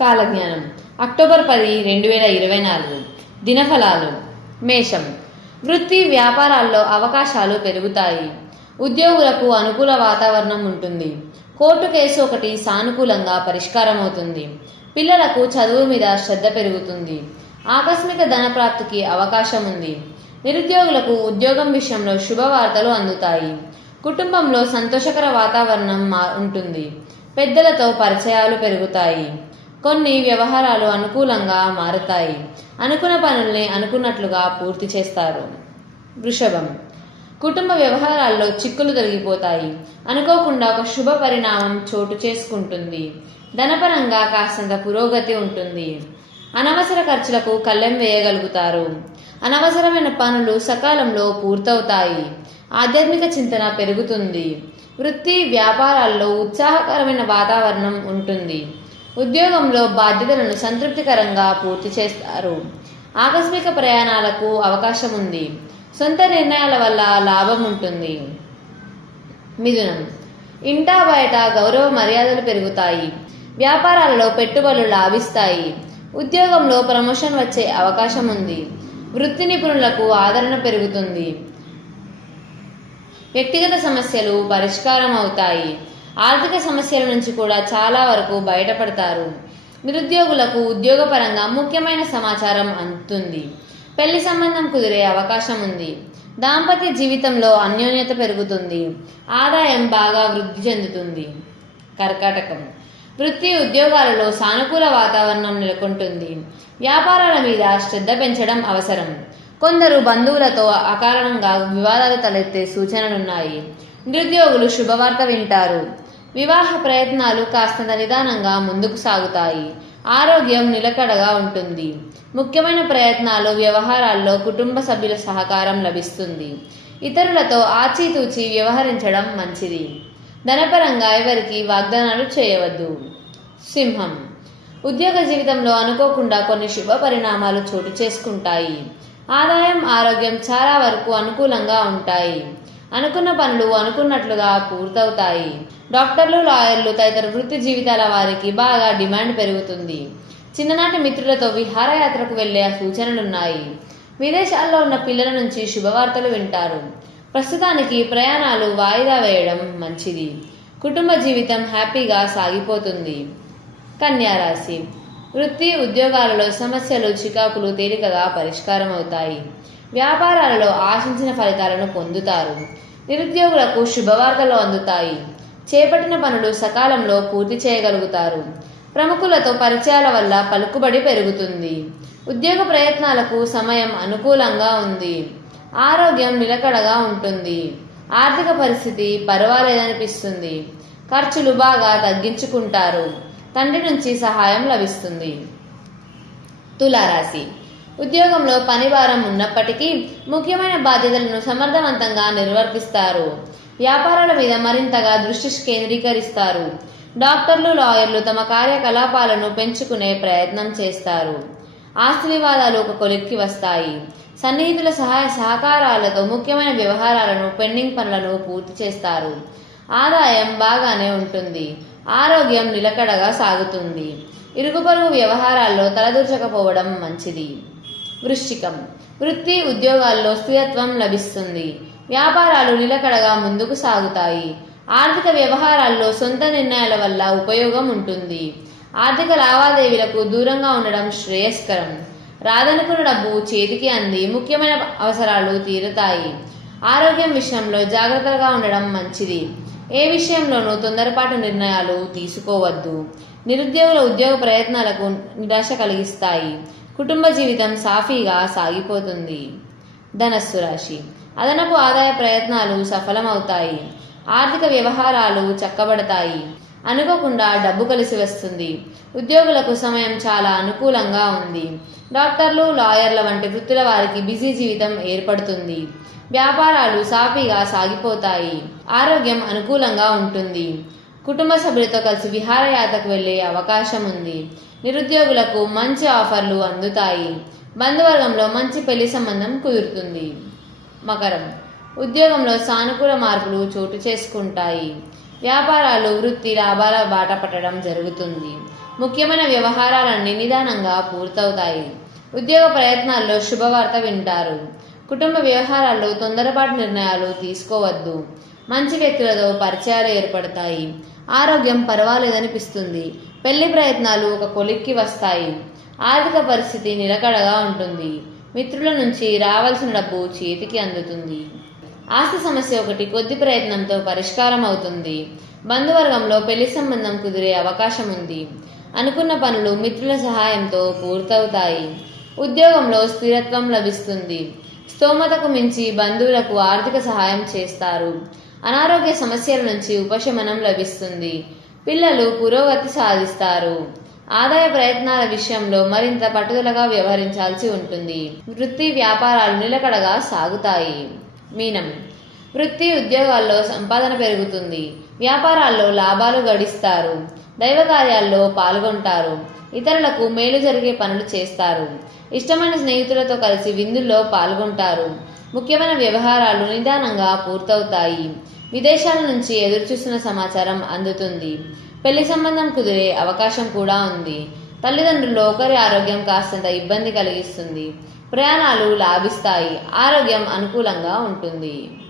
కాలజ్ఞానం అక్టోబర్ 10, 2024. దినఫలాలు. మేషం. వృత్తి వ్యాపారాల్లో అవకాశాలు పెరుగుతాయి. ఉద్యోగులకు అనుకూల వాతావరణం ఉంటుంది. కోర్టు కేసు ఒకటి సానుకూలంగా పరిష్కారమవుతుంది. పిల్లలకు చదువు మీద శ్రద్ధ పెరుగుతుంది. ఆకస్మిక ధనప్రాప్తికి అవకాశం ఉంది. నిరుద్యోగులకు ఉద్యోగం విషయంలో శుభవార్తలు అందుతాయి. కుటుంబంలో సంతోషకర వాతావరణం ఉంటుంది. పెద్దలతో పరిచయాలు పెరుగుతాయి. కొన్ని వ్యవహారాలు అనుకూలంగా మారుతాయి. అనుకున్న పనుల్ని అనుకున్నట్లుగా పూర్తి చేస్తారు. వృషభం. కుటుంబ వ్యవహారాల్లో చిక్కులు తొలగిపోతాయి. అనుకోకుండా ఒక శుభ పరిణామం చోటు చేసుకుంటుంది. ధనపరంగా కాస్తంత పురోగతి ఉంటుంది. అనవసర ఖర్చులకు కళ్ళెం వేయగలుగుతారు. అనవసరమైన పనులు సకాలంలో పూర్తవుతాయి. ఆధ్యాత్మిక చింతన పెరుగుతుంది. వృత్తి వ్యాపారాల్లో ఉత్సాహకరమైన వాతావరణం ఉంటుంది. ఉద్యోగంలో బాధ్యతలను సంతృప్తికరంగా పూర్తి చేస్తారు. ఆకస్మిక ప్రయాణాలకు అవకాశం ఉంది. సొంత నిర్ణయాల వల్ల లాభం ఉంటుంది. మిథునం. ఇంటా బయట గౌరవ మర్యాదలు పెరుగుతాయి. వ్యాపారాలలో పెట్టుబడులు లాభిస్తాయి. ఉద్యోగంలో ప్రమోషన్ వచ్చే అవకాశం ఉంది. వృత్తి నిపుణులకు ఆదరణ పెరుగుతుంది. వ్యక్తిగత సమస్యలు పరిష్కారం అవుతాయి. ఆర్థిక సమస్యల నుంచి కూడా చాలా వరకు బయటపడతారు. నిరుద్యోగులకు ఉద్యోగపరంగా ముఖ్యమైన సమాచారం అందుతుంది. పెళ్లి సంబంధం కుదిరే అవకాశం ఉంది. దాంపత్య జీవితంలో అన్యోన్యత పెరుగుతుంది. ఆదాయం బాగా వృద్ధి చెందుతుంది. కర్కాటకం. వృత్తి ఉద్యోగాలలో సానుకూల వాతావరణం నెలకొంటుంది. వ్యాపారాల మీద శ్రద్ధ పెంచడం అవసరం. కొందరు బంధువులతో అకారణంగా వివాదాలు తలెత్తే సూచనలున్నాయి. నిరుద్యోగులు శుభవార్త వింటారు. వివాహ ప్రయత్నాలు కాస్తంత నిదానంగా ముందుకు సాగుతాయి. ఆరోగ్యం నిలకడగా ఉంటుంది. ముఖ్యమైన ప్రయత్నాలు వ్యవహారాల్లో కుటుంబ సభ్యుల సహకారం లభిస్తుంది. ఇతరులతో ఆచితూచి వ్యవహరించడం మంచిది. ధనపరంగా ఎవరికి వాగ్దానాలు చేయవద్దు. సింహం. ఉద్యోగ జీవితంలో అనుకోకుండా కొన్ని శుభ పరిణామాలు చోటు చేసుకుంటాయి. ఆదాయం ఆరోగ్యం చాలా వరకు అనుకూలంగా ఉంటాయి. అనుకున్న పనులు అనుకున్నట్లుగా పూర్తవుతాయి. డాక్టర్లు లాయర్లు తదితర వృత్తి జీవితాల వారికి బాగా డిమాండ్ పెరుగుతుంది. చిన్ననాటి మిత్రులతో విహారయాత్రకు వెళ్లే సూచనలున్నాయి. విదేశాల్లో ఉన్న పిల్లల నుంచి శుభవార్తలు వింటారు. ప్రస్తుతానికి ప్రయాణాలు వాయిదా వేయడం మంచిది. కుటుంబ జీవితం హ్యాపీగా సాగిపోతుంది. కన్యా రాశి. వృత్తి ఉద్యోగాలలో సమస్యలు చికాకులు తేలికగా పరిష్కారం అవుతాయి. వ్యాపారాలలో ఆశించిన ఫలితాలను పొందుతారు. నిరుద్యోగులకు శుభవార్తలు అందుతాయి. చేపట్టిన పనులు సకాలంలో పూర్తి చేయగలుగుతారు. ప్రముఖులతో పరిచయాల వల్ల పలుకుబడి పెరుగుతుంది. ఉద్యోగ ప్రయత్నాలకు సమయం అనుకూలంగా ఉంది. ఆరోగ్యం నిలకడగా ఉంటుంది. ఆర్థిక పరిస్థితి పర్వాలేదనిపిస్తుంది. ఖర్చులు బాగా తగ్గించుకుంటారు. తండ్రి నుంచి సహాయం లభిస్తుంది. తులారాశి. ఉద్యోగంలో పని భారం ఉన్నప్పటికీ ముఖ్యమైన బాధ్యతలను సమర్థవంతంగా నిర్వర్తిస్తారు. వ్యాపారాల మీద మరింతగా దృష్టి కేంద్రీకరిస్తారు. డాక్టర్లు లాయర్లు తమ కార్యకలాపాలను పెంచుకునే ప్రయత్నం చేస్తారు. ఆస్తి వివాదాలు ఒక కొలిక్కి వస్తాయి. సన్నిహితుల సహాయ సహకారాలతో ముఖ్యమైన వ్యవహారాలను పెండింగ్ పనులను పూర్తి చేస్తారు. ఆదాయం బాగానే ఉంటుంది. ఆరోగ్యం నిలకడగా సాగుతుంది. ఇరుగుపొరుగు వ్యవహారాల్లో తలదూర్చకపోవడం మంచిది. వృశ్చికం. వృత్తి ఉద్యోగాల్లో స్థిరత్వం లభిస్తుంది. వ్యాపారాలు నిలకడగా ముందుకు సాగుతాయి. ఆర్థిక వ్యవహారాల్లో సొంత నిర్ణయాల వల్ల ఉపయోగం ఉంటుంది. ఆర్థిక లావాదేవీలకు దూరంగా ఉండడం శ్రేయస్కరం. రాదనుకున్న డబ్బు చేతికి అంది ముఖ్యమైన అవసరాలు తీరుతాయి. ఆరోగ్యం విషయంలో జాగ్రత్తగా ఉండడం మంచిది. ఏ విషయంలోనూ తొందరపాటు నిర్ణయాలు తీసుకోవద్దు. నిరుద్యోగుల ఉద్యోగ ప్రయత్నాలకు నిరాశ కలిగిస్తాయి. కుటుంబ జీవితం సాఫీగా సాగిపోతుంది. ధనస్సు రాశి. అదనపు ఆదాయ ప్రయత్నాలు సఫలమవుతాయి. ఆర్థిక వ్యవహారాలు చక్కబడతాయి. అనుకోకుండా డబ్బు కలిసి వస్తుంది. ఉద్యోగులకు సమయం చాలా అనుకూలంగా ఉంది. డాక్టర్లు లాయర్ల వంటి వృత్తుల వారికి బిజీ జీవితం ఏర్పడుతుంది. వ్యాపారాలు సాఫీగా సాగిపోతాయి. ఆరోగ్యం అనుకూలంగా ఉంటుంది. కుటుంబ సభ్యులతో కలిసి విహారయాత్రకు వెళ్లే అవకాశం ఉంది. నిరుద్యోగులకు మంచి ఆఫర్లు అందుతాయి. బంధువర్గంలో మంచి పెళ్లి సంబంధం కుదురుతుంది. మకరం. ఉద్యోగంలో సానుకూల మార్పులు చోటు చేసుకుంటాయి. వ్యాపారాలు, వృత్తి లాభాల బాట పట్టడం జరుగుతుంది. ముఖ్యమైన వ్యవహారాలన్నీ నిదానంగా పూర్తవుతాయి. ఉద్యోగ ప్రయత్నాల్లో శుభవార్త వింటారు. కుటుంబ వ్యవహారాల్లో తొందరపాటు నిర్ణయాలు తీసుకోవద్దు. మంచి వ్యక్తులతో పరిచయాలు ఏర్పడతాయి. ఆరోగ్యం పర్వాలేదనిపిస్తుంది. పెళ్లి ప్రయత్నాలు ఒక కొలిక్కి వస్తాయి. ఆర్థిక పరిస్థితి నిలకడగా ఉంటుంది. మిత్రుల నుంచి రావాల్సిన డబ్బు చేతికి అందుతుంది. ఆస్తి సమస్య ఒకటి కొద్ది ప్రయత్నంతో పరిష్కారం అవుతుంది. బంధువర్గంలో పెళ్లి సంబంధం కుదిరే అవకాశం ఉంది. అనుకున్న పనులు మిత్రుల సహాయంతో పూర్తవుతాయి. ఉద్యోగంలో స్థిరత్వం లభిస్తుంది. స్తోమతకు మించి బంధువులకు ఆర్థిక సహాయం చేస్తారు. అనారోగ్య సమస్యల నుంచి ఉపశమనం లభిస్తుంది. పిల్లలు పురోగతి సాధిస్తారు. ఆదాయ ప్రయత్నాల విషయంలో మరింత పట్టుదలగా వ్యవహరించాల్సి ఉంటుంది. వృత్తి వ్యాపారాలు నిలకడగా సాగుతాయి. మీనం. వృత్తి ఉద్యోగాల్లో సంపాదన పెరుగుతుంది. వ్యాపారాల్లో లాభాలు గడిస్తారు. దైవ కార్యాల్లో పాల్గొంటారు. ఇతరులకు మేలు జరిగే పనులు చేస్తారు. ఇష్టమైన స్నేహితులతో కలిసి విందుల్లో పాల్గొంటారు. ముఖ్యమైన వ్యవహారాలు నిదానంగా పూర్తవుతాయి. విదేశాల నుంచి ఎదురుచూస్తున్న సమాచారం అందుతుంది. పెళ్లి సంబంధం కుదిరే అవకాశం కూడా ఉంది. తల్లిదండ్రుల్లో ఒకరి ఆరోగ్యం కాస్తంత ఇబ్బంది కలిగిస్తుంది. ప్రయాణాలు లాభిస్తాయి. ఆరోగ్యం అనుకూలంగా ఉంటుంది.